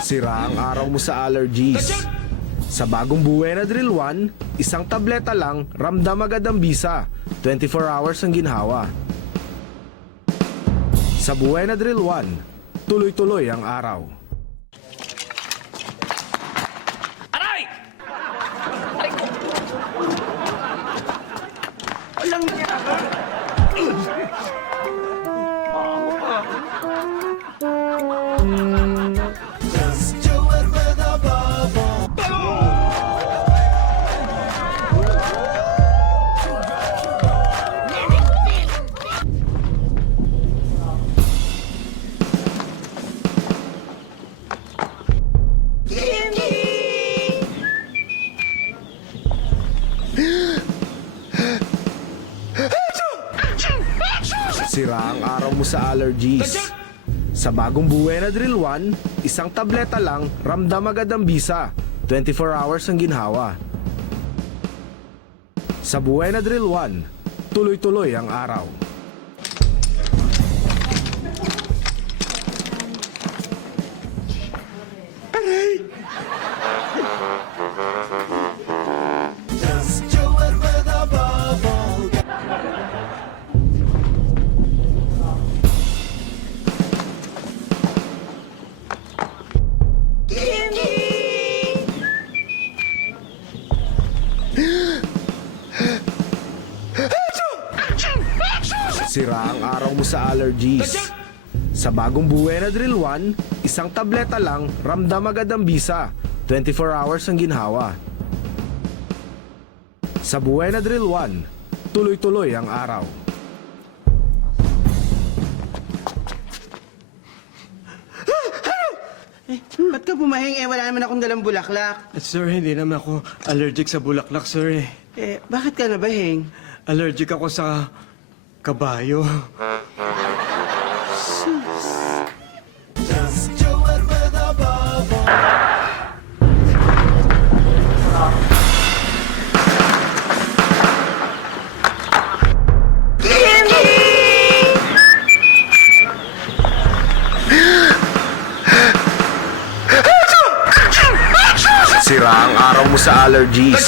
Sira ang araw mo sa allergies. Sa bagong Buena Drill 1, isang tableta lang, ramdam agad ang bisa. 24 hours ang ginhawa. Sa Buena Drill 1, tuloy-tuloy ang araw. Aray! Aray ko! Walang niya! Sira ang araw mo sa allergies. Sa bagong Buena Drill 1, isang tableta lang, ramdam agad ang bisa. 24 hours ang ginhawa. Sa Buena Drill 1, tuloy-tuloy ang araw. Sira ang araw mo sa allergies. Sa bagong Buena Drill 1, isang tableta lang, ramdam agad ang bisa. 24 hours ang ginhawa. Sa Buena Drill 1, tuloy-tuloy ang araw. Ba't ka bumahing? Wala naman akong dalang bulaklak. Sir, hindi naman ako allergic sa bulaklak, sir. Bakit ka nabahing? Allergic ako sa kabayo. Sira ang araw mo sa allergies.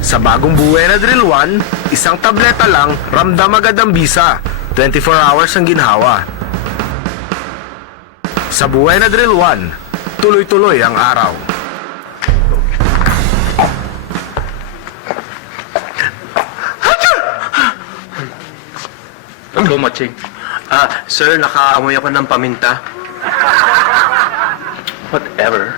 Sa bagong Buena Drill 1, isang tableta lang, ramdam agad ang bisa. 24 hours ang ginhawa. Sa Buena Drill 1, tuloy-tuloy ang araw. Ang bumaching. Sir, nakaamoy ako ng paminta. Whatever.